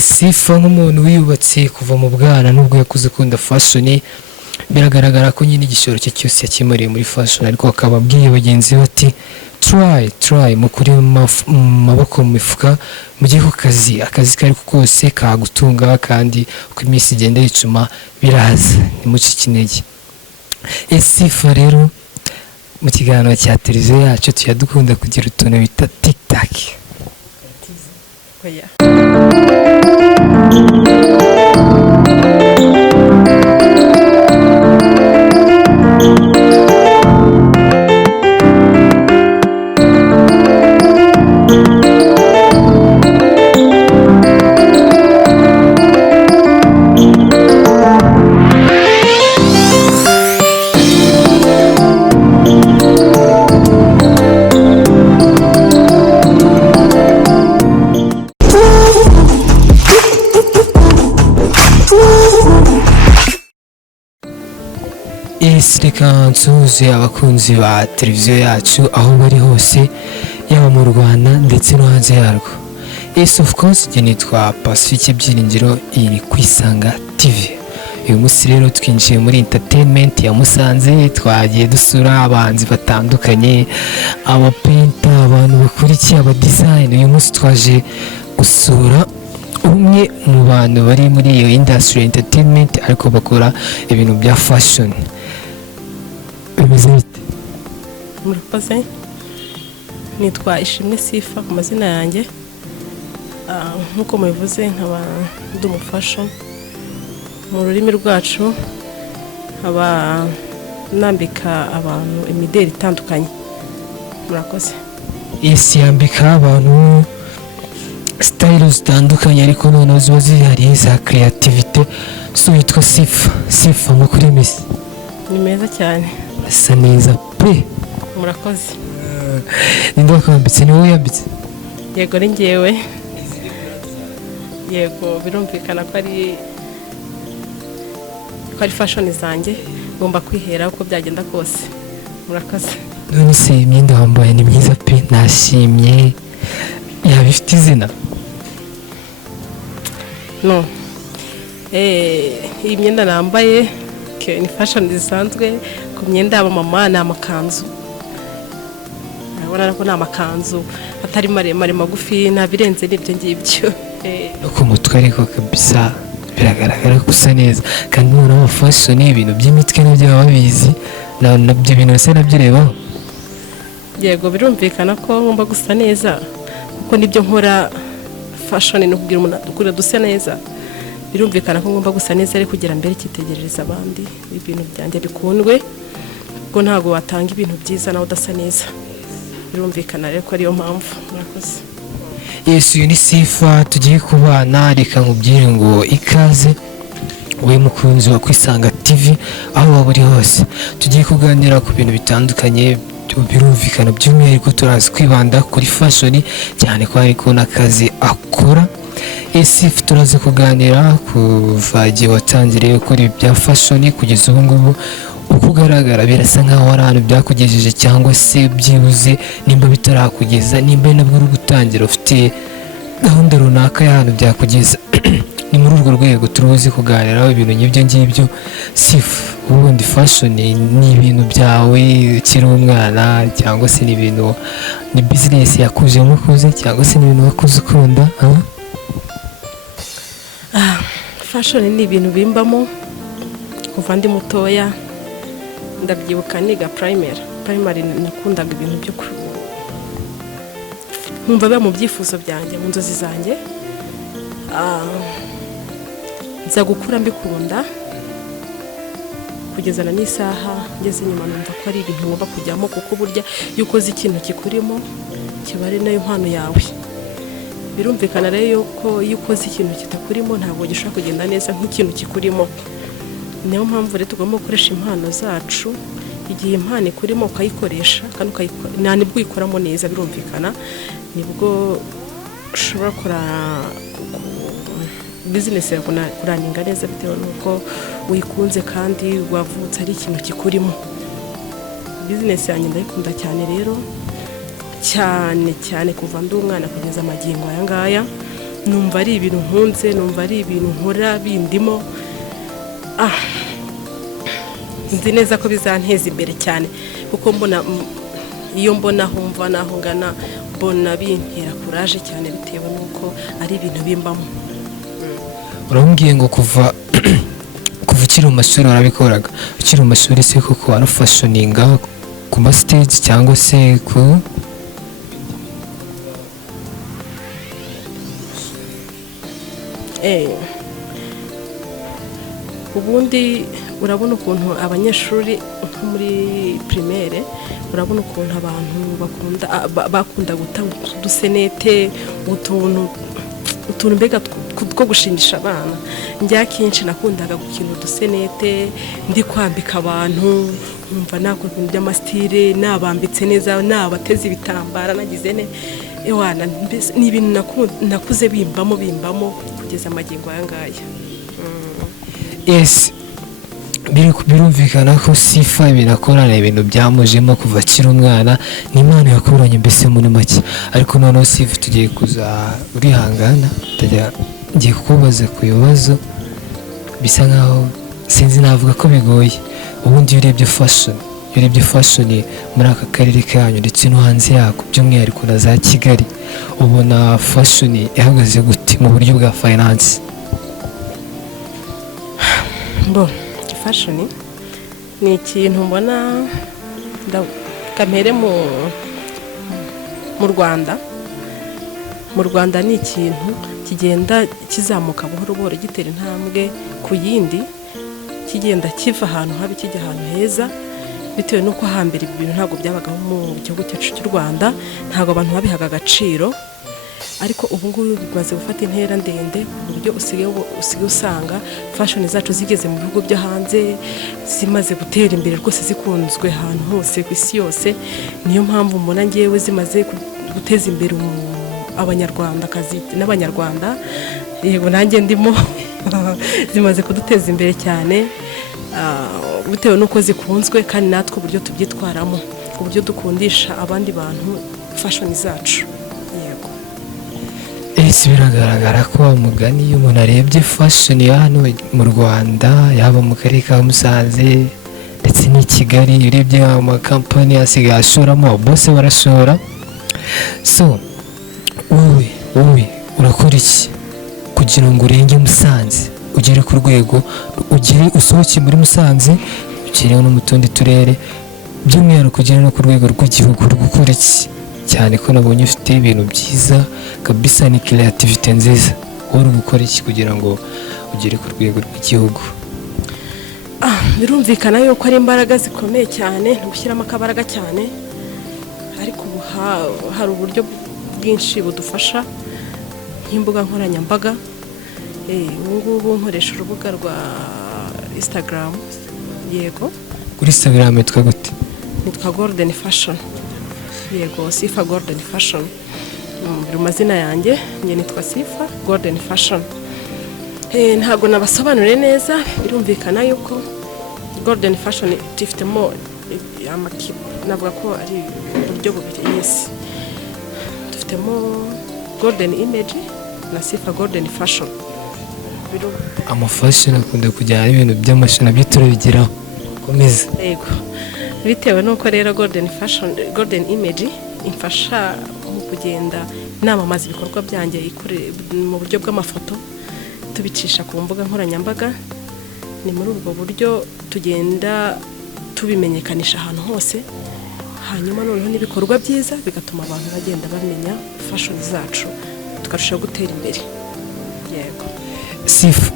sifa nk'umuntu wiyubatse kuva mu bwana nubwo yakuze akunda fashion biragaragara ko nyine igishoro cye cyose yakimuriye muri fashion ariko akaba abwiye bagenzi be ati try mukuri maboko mu mifuka mujye ku akazi kari kose kagutunga kandi uko iminsi igenda yicuma biraza nimucike intege. Sifa rero mu kiganiro cya televiziyo yacu tuyadukunda kugira utuntu bita TikTok. Reka nsuhuze abakunzi ba televiziyo yacu aho bari hose yaba mu Rwanda ndetse no hanze yarwo. Of course njye nitwa Pacifique Byiringiro, iyi ni Kwisanga TV. Uyu munsi rero twinjiye muri entertainment ya Musanze, twagiye dusura abahanzi batandukanye, abapenta, abantu bakurikiye, abadesign. Uyu munsi twaje gusura umwe mu bantu bari muri iyo industry entertainment ariko bakora ibintu bya fashion. Murakoze, nitwa Ishimwe Sifa ku mazina yanjye, nkuko mubivuze nkaba ndi umufasha mu rurimi rwacu, nkaba nambika abantu imideri itandukanye. Murakoze. Yambika abantu style zitandukanye ariko noneho ziba zihariye za creativity. So yitwa Sifa mukuri misi ni meza cyane, asa neza pe. Murakoze. Ninde wakwambitse? Ni wowe yambitse? Yego ni njyewe. Yego birumvikana ko ari fashion zanjye, ngomba kwihera uko byagenda kose. Murakoze. None se imyenda wambaye ni myiza pe, nashimye. Yaba ifite izina? No. Iyi myenda nambaye ni fashion zisanzwe. Ku myenda y'abamama ni amakanzu. Urabona ko ni amakanzu atari maremare magufi, nta birenze n'ibyo ngibyo. No ku mutwe ariko kabisa biragaragara ko usa neza, kandi n'ubu fashion ni ibintu by'imitwe nabyo baba babizi, nabyo bintu se nabyirebaho. Yego birumvikana ko ngomba gusa neza kuko nibyo nkora. Fashion no kugira umuntu ukura dusa neza, birumvikana ko ngomba gusa neza ari kugira mbere cyitegereza abandi ibintu byanjye bikundwe, kuko ntago watanga ibintu byiza nawe udasa neza. Birumvikana rero ko ariyo mpamvu. Murakoze. Uyu ni Sifa tugiye kubana, reka nkubwire ngo ikaze we mukunzi wa Kwisanga TV aho waba uri hose. Tugiye kuganira ku bintu bitandukanye, birumvikana by'umwihariko turazi kwibanda kuri fashion cyane ko ariko n'akazi akora. Sifa turaza kuganira kuva igihe watangiriye gukora ibya fashion kugeza ubu ngubu. Uko ugaragara birasa nkaho hari ahantu byakugejeje cyangwa se byibuze nimba bitarakugeza, nimba nabwo uri gutangira ufite gahunda runaka y'ahantu byakugeza. Ni muri urwo rwego turuzi kuganiraho ibintu nk'ibyo ngibyo. Sifa, ubundi fashion ni ibintu byawe ukiri umwana cyangwa se ni ibintu, ni business yakujemo ukuze cyangwa se ni ibintu wakuze ukunda? Fashion ni ibintu bimbamo kuva ndi mutoya. Ndabyibuka niga primary nakundaga ibintu byo nkumva biba mu byifuzo byanjye, mu nzozi zanjye. Nza gukura mbikunda kugezana n'isaha ngeze nyuma numva ko ari ibintu ngomba kujyamo, kuko burya iyo ukoze ikintu kikurimo kiba ari nayo mpano yawe. Birumvikana rero ko iyo ukoze ikintu kitakurimo ntabwo gishobora kugenda neza nk'ikintu kikurimo. Niyo mpamvu rero tugomba gukoresha impano zacu. Igihe impano ikurimo ukayikoresha kandi nibwo uyikoramo neza, birumvikana nibwo ushobora gukora business yawe kuraninga neza bitewe n'uko uyikunze kandi wavutse ari ikintu kikurimo. Business yanjye ndayikunda cyane rero, cyane kuva ndi umwana kugeza amagingo aya ngaya. numva ari ibintu nkunze, numva ari ibintu nkora bindimo. Nzi neza ko bizanteza imbere cyane kuko iyo mbona humva naho ngana mbona bintera courage cyane bitewe nuko ari ibintu bimbamo. Urambwiye ngo kuva ukiri mu mashuri warabikoraga, ukiri mu mashuri se kuko warafashoninga ku ma stage cyangwa se ku ubundi urabona ukuntu abanyeshuri nko muri primaire, urabona ukuntu abantu bakunda gutanga udusenete, utuntu mbega two gushimisha abana. Njya akenshi nakundaga gukina udusenete ndi kwambika abantu, nkumva nakora ibintu by'amastire, nabambitse neza, nabateze ibitambara nagize ne ewana. Ni ibintu nakuze bimbamo kugeza amagingo aya ngaya. Yes, birumvikana ko sifa ibintu akora ni ibintu byamujemo kuva akiri umwana, ni impano yakuranye mbese muri make. Ariko noneho sifa tugiye kuza urihangana, ngiye kukubaza ku bibazo bisa nkaho sinzi navuga ko bigoye. Ubundi iyo urebye fashion muri aka karere kanyu ndetse no hanze yako, by'umwihariko na za Kigali, ubona fashion ihagaze gute mu buryo bwa finance? Fashion ni ikintu mbona kamere mu Rwanda. Mu Rwanda ni ikintu kigenda kizamuka buhoro buhoro gitera intambwe ku yindi, kigenda kiva ahantu habi kijya ahantu heza, bitewe nuko hambere ibi bintu ntabwo byabagaho mu gihugu cyacu cy'u Rwanda, ntabwo abantu babihaga agaciro. Ariko ubu ngubu bimaze gufata intera ndende ku buryo usigaye usanga fashion zacu zigeze mu bihugu byo hanze, zimaze gutera imbere rwose, zikunzwe ahantu hose ku isi yose. Niyo mpamvu mbona ngewe zimaze guteza imbere abanyarwandakazi n'abanyarwanda, yego nanjye ndimo zimaze kuduteza imbere cyane, bitewe nuko zikunzwe kandi natwe uburyo tubyitwaramo, uburyo dukundisha abandi bantu fashion zacu. Biragaragara ko umugani iyo umuntu arebye fashion ya hano mu Rwanda, yaba mu karere ka Musanze ndetse n'i Kigali, urebye amakampani asigaye ashoramo, bose barashora. So wowe urakora iki kugira ngo urenge Musanze, ugere ku rwego, usohoke muri Musanze, ugere no mu tundi turere, by'umwihariko ugere no ku rwego rw'igihugu? Uri gukora iki? Cyane ko nabonye ufite ibintu byiza kabisa, ni creativity nziza. Uri gukora iki kugira ngo ugere ku rwego rw'igihugu? Birumvikana yuko ari imbaraga zikomeye cyane, gushyiramo akabaraga cyane, ariko hari uburyo bwinshi budufasha nk'imbuga nkoranyambaga. Ubu ngubu nkoresha urubuga rwa Instagram. Yego, kuri Instagram yitwa gute? Nitwa Golden Fashion. Yego, Sifa Golden Fashion. Mu mazina yanjye njye nitwa Sifa Golden Fashion. Ntabwo nabasobanuriye neza, birumvikana yuko Golden Fashion tifitemo navuga ko ari uburyo bubiri. Yes, dufitemo Golden Image na Sifa Golden Fashion. Amafashion akunda kujyana ibintu by'amashina byitoro bigeraho. Komeza. Yego, bitewe nuko rero Golden Fashion, Golden Image imfasha mu kugenda namamaza ibikorwa byanjye mu buryo bw'amafoto, tubicisha ku mbuga nkoranyambaga. Ni muri ubwo buryo tugenda tubimenyekanisha ahantu hose, hanyuma noneho n'ibikorwa byiza bigatuma abantu bagenda bamenya fashion zacu, tukarushaho gutera imbere. Yego. Sifa,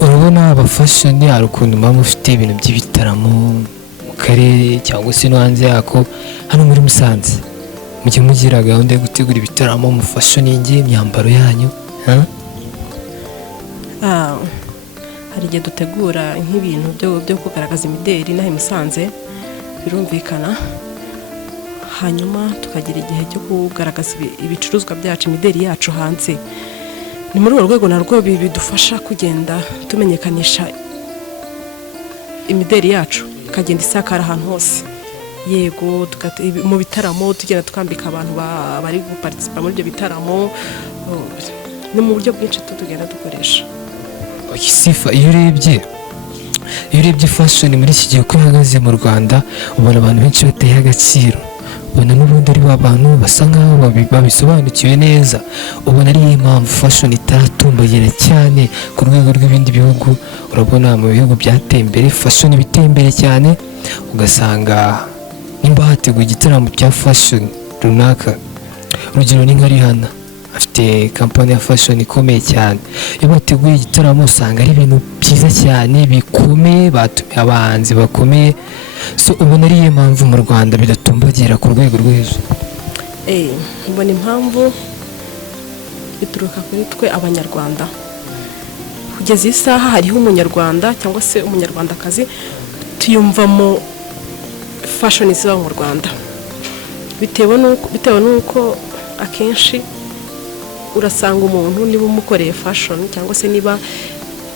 urabona aba fashion hari ukuntu mpamvu ufite ibintu by'ibitaramo mu karere cyangwa se no hanze yako, hano muri Musanze mujye mugira gahunda yo gutegura ibitaramo mu fashioning imyambaro yanyu? Hari igihe dutegura nk'ibintu byo kugaragaza imideri naho Musanze, birumvikana. Hanyuma tukagira igihe cyo kugaragaza ibicuruzwa byacu, imideri yacu hanze. Ni muri urwo rwego narwo bidufasha kugenda tumenyekanisha imideri yacu, ikagenda isakara ahantu hose. Yego, mu bitaramo tugenda twambika abantu bari guparticipa muri ibyo bitaramo, ni mu buryo bwinshi tugenda dukoresha. sifa iyo urebye fashion muri iki gihe uko ihagaze mu Rwanda ubona abantu benshi batayiha agaciro, ubona n'ubundi ari ba bantu basa nkaho babisobanukiwe neza, ubona ariyo mpamvu fashion itaratumbagira cyane ku rwego rw'ibindi bihugu. Urabona mu bihugu byateye imbere fashion biteye imbere cyane, ugasanga nimba hateguye igitaramo cya fashion runaka, urugero ni nka Rihanna afite kampani ya fashion ikomeye cyane, iyo bateguye igitaramo usanga ari ibintu byiza cyane bikomeye, batumiye abahanzi bakomeye. So ubona ariyo mpamvu mu Rwanda bidatumbagira ku rwego rwo hejuru. Mbona impamvu bituruka kuri twe Abanyarwanda. Kugeza isaha hariho umunyarwanda cyangwa se umunyarwandakazi tuyumvamo fashion ziba mu Rwanda, bitewe n'uko akenshi urasanga umuntu niba umukoreye fashion cyangwa se niba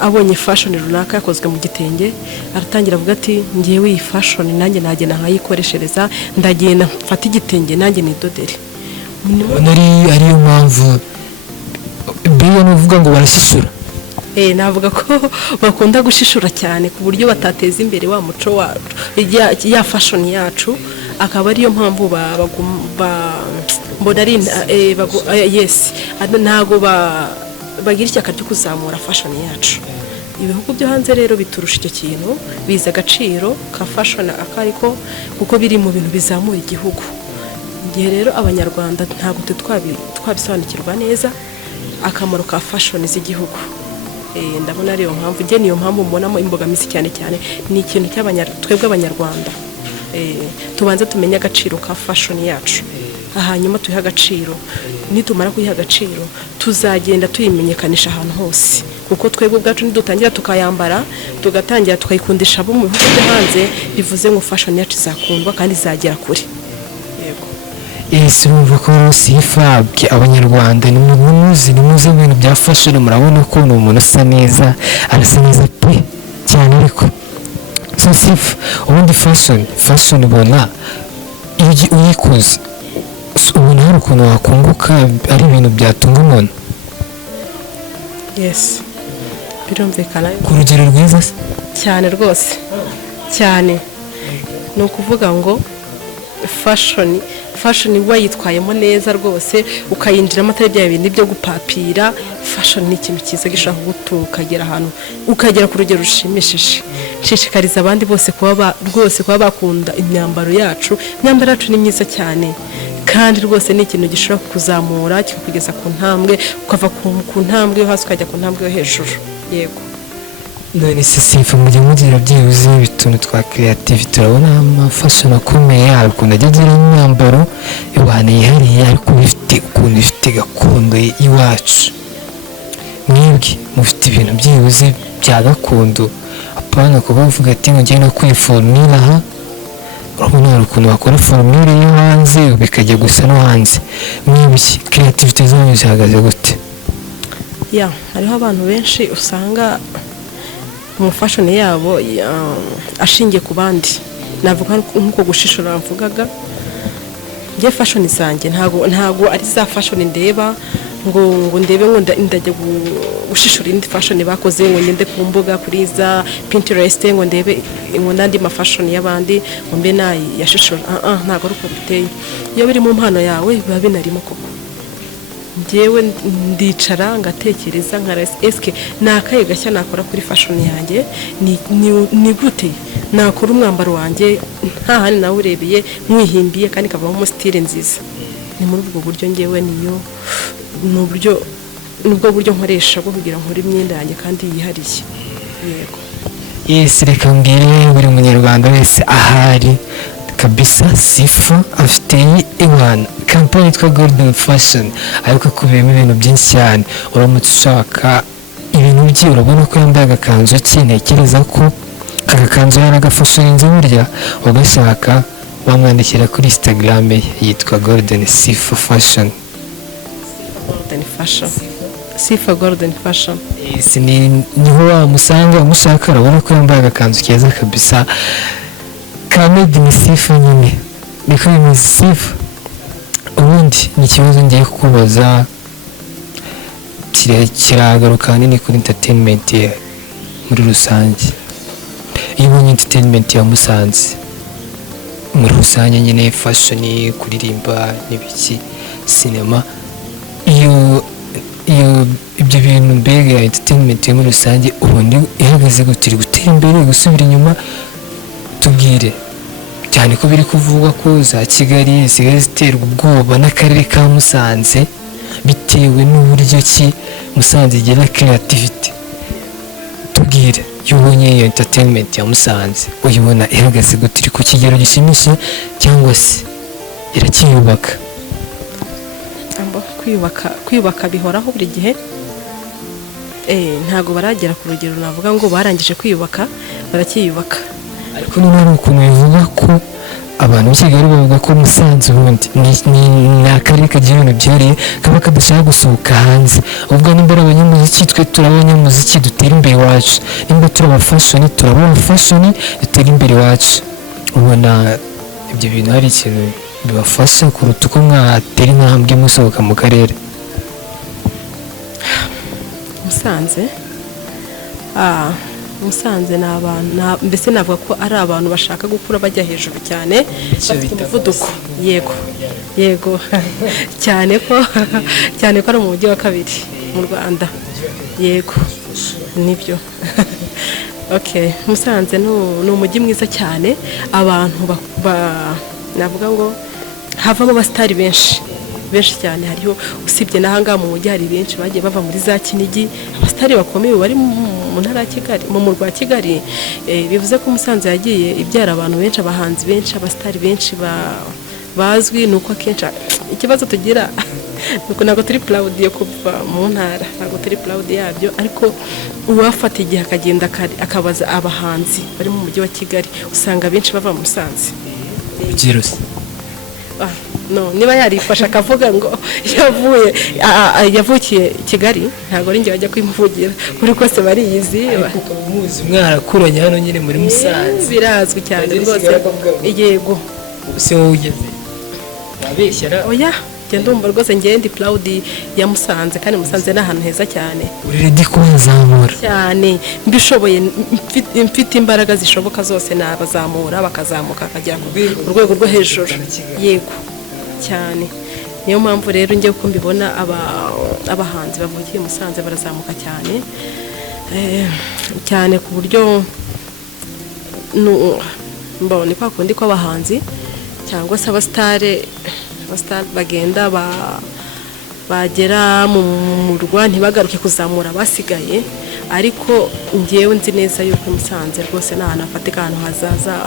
abonye fashion runaka yakozwe mu gitenge, aratangira avuga ati ngewe iyi fashion nanjye nagenda nkayikoreshereza, ndagenda mfata igitenge nanjye nidodere. Ariyo mpamvu biyo nuvuga ngo barashishura. Navuga ko bakunda gushishura cyane ku buryo batateza imbere wa muco wacu, ya fashion yacu, akaba ariyo mpamvu mbona ari ntago bagira ishyaka ryo kuzamura fashion yacu. Ibihugu byo hanze rero biturusha icyo kintu, biza agaciro ka fashion akariko kuko biri mu bintu bizamura igihugu. Igihe rero Abanyarwanda ntabwo twabisobanukirwa neza akamaro ka fashion z'igihugu. Ndabona ariyo mpamvu, niyo mpamvu mbonamo imbogamizi cyane cyane ni ikintu twebwe Abanyarwanda tubanza tumenye agaciro ka fashion yacu, hanyuma tuyiha agaciro. Nitumara kuyiha agaciro tuzagenda tuyimenyekanisha ahantu hose, kuko twebwe ubwacu nidutangira tukayambara tugatangira tukayikundisha abo mu bihugu byo hanze, bivuze ngo fashion yacu izakundwa kandi izagera kure. Urumva ko sifa Abanyarwanda ni muzi ibintu bya fashion, murabona ko ni umuntu usa neza, arasa neza pe cyane. Ariko so sifa ubundi fashion ubona iyo uyikoze ubona hari ukuntu wakunguka, ari ibintu byatunga umuntu. Birumvikana ku rugero rwiza cyane rwose cyane. Ni ukuvuga ngo fashion wayitwayemo neza rwose, ukayinjiramo atari bya bintu byo gupapira. Fashion ni ikintu cyiza gishaka gutunga ukagera ahantu ukagera ku rugero rushimishije. Nshishikariza abandi bose kuba bakunda imyambaro yacu. Imyambaro yacu ni myiza cyane kandi rwose ni ikintu gishobora kuzamura kikugeza ku ntambwe, ukava ku ntambwe yo hasi ukajya ku ntambwe yo hejuru. Yego. None se sifa mujya mugira byibuze ibituntu twa creativity, urabona amafashion akomeye, hari ukuntu ajya agira imyambaro ibana yihariye ariko bifite gakondo iwacu. Mwebwe mufite ibintu byibuze bya gakondo, apana kuba bavuga ati ngo ngiye no kwiformira aha. Urabona hari ukuntu bakora formule yo hanze bikajya gusa no hanze. Mwebwe creativity zanyu zihagaze gute? Hariho abantu benshi usanga mu fashion yabo ashingiye ku bandi. Navuga nkuko gushishura mvugaga, ngiye fashion zanjye ntago ari za fashion ndeba ngo ndebe ngo ndajya gushishura indi fashion bakoze ngo ngende ku mbuga kuri za Pinterest ngo ndebe ngo nandi ma fashion y'abandi ngo mbe yashishura. Ntago ari uko biteye. Iyo biri mu mpano yawe biba binarimo koko. Njyewe ndicara ngatekereza eske nakaye gashya nakora kuri fashion yanjye, ni gute nakora umwambaro wanjye nta handi nawe urebeye mwihimbiye kandi kavamo style nziza. Ni muri ubwo buryo njyewe nubwo buryo nkoresha bwo kugira nkore imyenda yanjye kandi yihariye. Yego. Reka mbwire buri munyarwanda wese ahari kabisa, sifa afite kampani yitwa Golden Fashion, ariko kubiyemo ibintu byinshi cyane. Uramutse ushaka ibintu bye, urabona ko yambaye agakanzu ke, ntekereza ko agakanzu yaragafashoninze burya, ugashaka bamwandikira kuri Instagram ye yitwa Golden Sifa Fashion. Sifa Golden Fashion. Niho wamusanga, umushaka urabona ko yambaye agakanzu keza kabisa kamedi ni sifa nyine. Niko bimeze sifa. Ubundi ni ikibazo ngiye kukubaza, kiragaruka hanini kuri entertainment muri rusange. Iyo ubonye entertainment ya Musanze muri rusange nyine fashion, kuririmba n'ibiki, cinema, iyo ibyo bintu mbega entertainment muri rusange ubundi ihagaze gutiri gutera imbere gusubira inyuma, tubwire cyane ko biri kuvugwa ko za Kigali zisigaye ziterwa ubwoba n'akarere ka Musanze bitewe n'uburyo ki Musanze igira creativity. Tubwire iyo ubonye iyo entertainment ya Musanze uyibona ihagaze gutiri ku kigero gishimishije cyangwa se iracyiyubaka? kwiyubaka bihoraho buri gihe, ntago baragera ku rugero navuga ngo barangije kwiyubaka, baracyiyubaka. Ariko none ari ukuntu bivuga ko abantu b'i Kigali bavuga ko Musanze ubundi ni akarere kagira ibintu byihariye kaba kadashaka gusohoka hanze. Ubwo nimba ari abanyamuziki, twe turi abanyamuziki dutera imbere iwacu, nimba turi abafashoni turaba abafashoni dutera imbere iwacu. Ubona ibyo bintu hari ikintu bibafasha kuruta uko mwatera intambwe musohoka mu karere? Musanze ni abantu, mbese navuga ko ari abantu bashaka gukura bajya hejuru cyane, bafite umuvuduko. Yego cyane ko ari mu mujyi wa kabiri mu Rwanda. Yego nibyo. Okay, Musanze ni umujyi mwiza cyane, abantu navuga ngo havamo abasitari benshi cyane. Hariho usibye n'ahangaha mu mujyi hari benshi bagiye bava muri za Kinigi, abasitari bakomeye bari mu ntara ya Kigali, mu murwa wa Kigali. Bivuze ko Musanze yagiye ibyara abantu benshi, abahanzi benshi, abasitari benshi bazwi. Nuko akenshi ikibazo tugira nuko ntabwo turi proud yo kuva mu ntara, ntabwo turi proud yabyo. Ariko uwafata igihe akagenda akabaza abahanzi bari mu mujyi wa Kigali, usanga benshi bava mu Musanze. No, niba yarifasha akavuga ngo yavukiye Kigali, ntabwo ari njye wajya kwimuvugira, kuri kose bariyizi. Muzi mwarakuranye hano nyine muri Musanze, birazwi cyane rwose. Yego se wowe ugeze abeshyara? Oya, njye ndumva rwose njye ndi proud ya Musanze, kandi Musanze ni ahantu heza cyane. Uri ready kuzamura cyane, mbishoboye, mfite imbaraga zishoboka zose nabazamura bakazamuka akajya ku rwego rwo hejuru. Yego cyane, niyo mpamvu rero njye uko mbibona abahanzi bavukiye Musanze barazamuka cyane ku buryo mbona kwa kundi ko abahanzi cyangwa se abasitari bagenda bagera mu murwa ntibagaruke kuzamura abasigaye. Ariko ngewe nzi neza yuko Musanze rwose ni ahantu hafatika, ahantu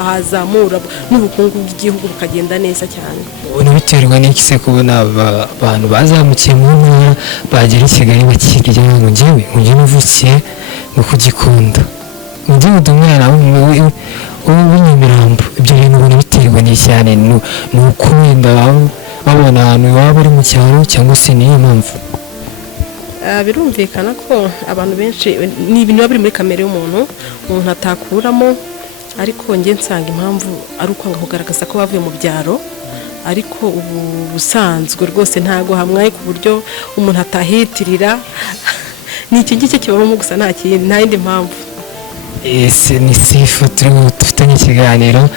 hazamura n'ubukungu bw'igihugu bukagenda neza cyane. Ubona biterwa n'iki se kubona abantu bazamukiye mu ntara bagera i Kigali bakirya ngo ngewe navukiye mu Kugikunda, ngewe ndi umwana w'Inyamirambo? Ibyo bintu ubona biterwa n'iki cyane? Ni uko wenda babona ahantu waba ari mu cyaro, cyangwa se niyo mpamvu? Birumvikana ko abantu benshi ni ibintu biba biri muri kamere y'umuntu atakuramo. Ariko njye nsanga impamvu ari ukwanga kugaragaza ko bavuye mu byaro. Ariko ubu busanzwe rwose ntago hamwaye ku buryo umuntu atahitirira. Ni iki ngiki kibamo gusa, nta yindi mpamvu. Ni sifa dufitanye ikiganiro.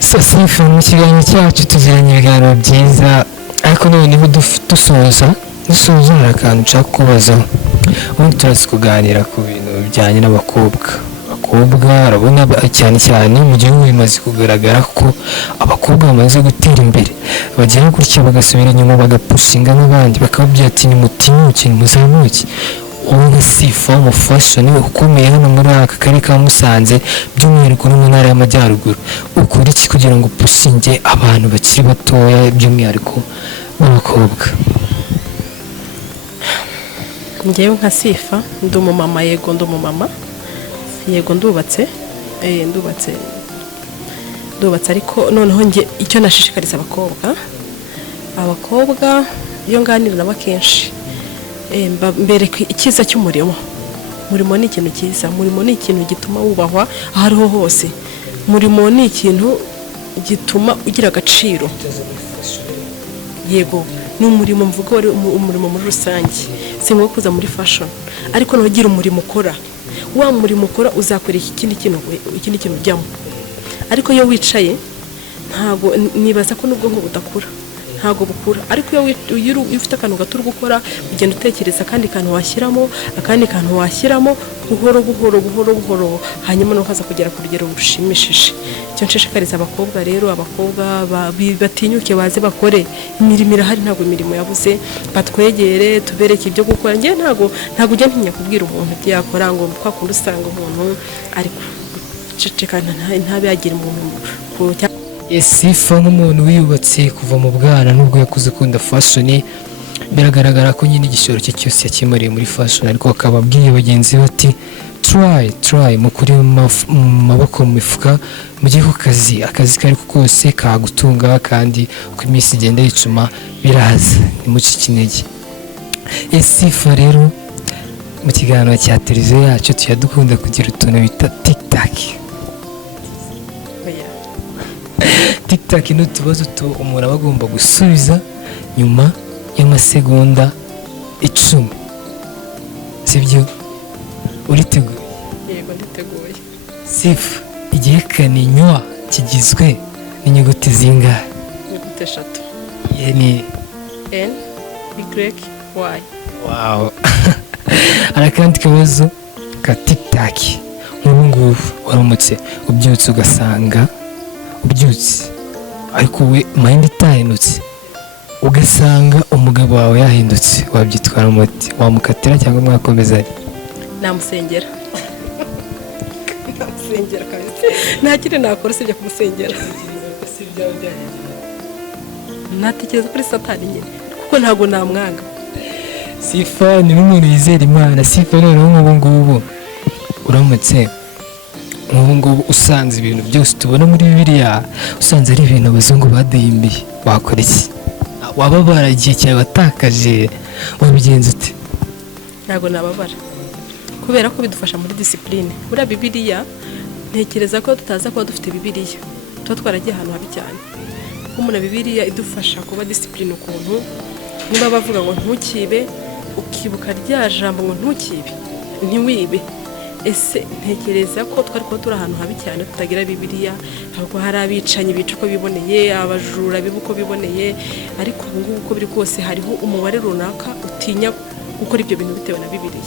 Sifa, mu kiganiro cyacu tugiranye ibiganiro byiza, ariko noneho dusoza hari akantu nshaka kubazaho. Ubundi turazi kuganira ku bintu bijyanye n'abakobwa. Urabona cyane mu gihugu bimaze kugaragara ko abakobwa bamaze gutera imbere, bagera gutya bagasubira inyuma bagapushinga n'abandi, bakababwira ati nimutinyuke muzamuke. Wowe nka Sifa, umufashoni ukomeye hano muri aka karere ka Musanze, by'umwihariko no mu ntara y'Amajyaruguru, ukora iki kugira ngo upushinge abantu bakiri batoya, by'umwihariko b'abakobwa? Ngewe nka Sifa ndi umumama. Yego ndi umumama, yego ndubatse, ariko noneho njye icyo nashishikariza abakobwa iyo nganira nabo kenshi, mbereka icyiza cy'umurimo. Umurimo ni ikintu cyiza, umurimo ni ikintu gituma wubahwa aho ariho hose. Umurimo ni ikintu gituma ugira agaciro. Yego n'umurimo mvuga wari umurimo muri rusange si ngombwa kuza muri fashion ariko nagira umurimo ukora wa murimo ukora uzakora ikindi kintu ujyamo ariko iyo wicaye ntago nibaza ko n'ubwonko budakura ntago bukura ariko iyo ufite akantu gato uri gukora ugenda utekereza kandi kantu washyiramo akandi kantu washyiramo buhoro hanyuma nukaza kugera ku rugero rushimishije cyo nshishikariza abakobwa rero batinyuke baze bakore imirimo irahari ntago imirimo yabuze batwegere tubereke ibyo gukora ngiye ntago ujya ntinya kubwira umuntu ibyo yakora ngo kwa kundi usanga umuntu ariko cecekana ntabe yagira umuntu sifa nk'umuntu wiyubatse kuva mu bwana nubwo yakuze akunda fashion biragaragara ko nyine igishoro cye cyose yakimariye muri fashion ariko akaba abwiye bagenzi be ati try mukuri mu maboko mu mifuka mujye ku akazi kariko kose kagutunga kandi uko iminsi igenda yicuma biraza nimucike intege sifa rero mu kiganiro cya televiziyo yacu tuyadukunda kugira utuntu bita TikTok ni utubazo umuntu aba agomba gusubiza nyuma y'amasegonda 10 sibyo uriteguye yego nditeguye sifa igihe kaninywa kigizwe n'inyuguti zingahe inyuguti 3 ni N Y Y wow arakandi kabazo ka TikTok nk'ubu ngubu waramutse ubyutse ugasanga ariko we mind itahindutse ugasanga umugabo wawe yahindutse wabyitwara umuti wamukatira cyangwa mwakomezanye namusengera kabisa nta kindi nakora usibye kumusengera natekereza kuri satani nyine kuko ntago namwanga sifa ni n'umuntu yizera imana sifa rero nk'ubu ngubu uramutse nk'ubu ngubu usanze ibintu byose tubona muri Bibiliya usanze ari ibintu abazungu badahimbiye wakora iki waba baragiye cyawe watakaje wabigenza ute ntabwo nababara kubera ko bidufasha muri discipline buriya Bibiliya ntekereza ko tutaza kuba dufite Bibiliya tuba twaragiye ahantu habi cyane kuko umuntu Bibiliya idufasha kuba discipline ukuntu niba bavuga ngo ntukibe ukibuka rya jambo ngo ntukibe ntiwibe ese ntekereza ko twari kuba turi ahantu habi cyane tutagira Bibiliya ahubwo hari abicanyi bica uko biboneye abajura biba uko biboneye ariko ubu ngubu uko biri kose hariho umubare runaka utinya gukora ibyo bintu bitewe na Bibiliya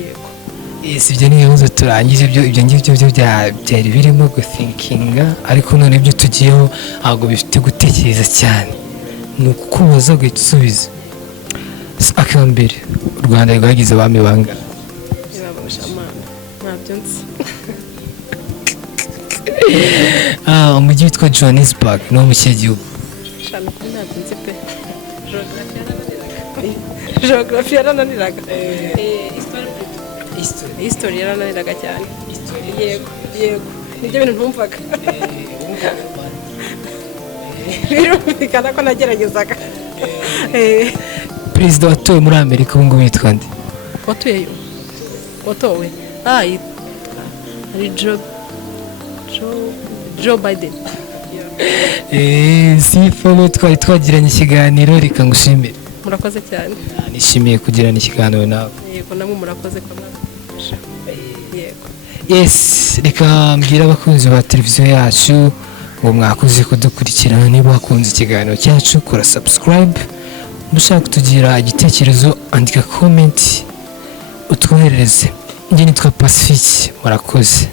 yego ibyo ni ibibazo turangije ibyo ngibyo byari birimo guthinkinga ariko none ibyo tugiyeho ntabwo bifite gutekereza cyane ni ukukubaza ugahita usubiza akambere u Rwanda rwagize abami bangana umujyi witwa Johannesburg ni wo mu kihe gihugu geography yarananiraga history yarananiraga cyane yego nibyo bintu ntumvaga birumvikana ko nageragezaga perezida watowe muri Amerika ubu ngubu yitwa nde watowe ari Joe Biden sifa twari twagiranye ikiganiro reka ngushimire murakoze cyane nishimiye kugirana ikiganiro nawe yego namwe murakoze ko mwafasha yego reka mbwira abakunzi ba televiziyo yacu ngo mwakoze kudukurikirana niba wakunze ikiganiro cyacu kora subscribe ushaka kutugira igitekerezo andika comment utwoherereze njye nitwa Pacifique murakoze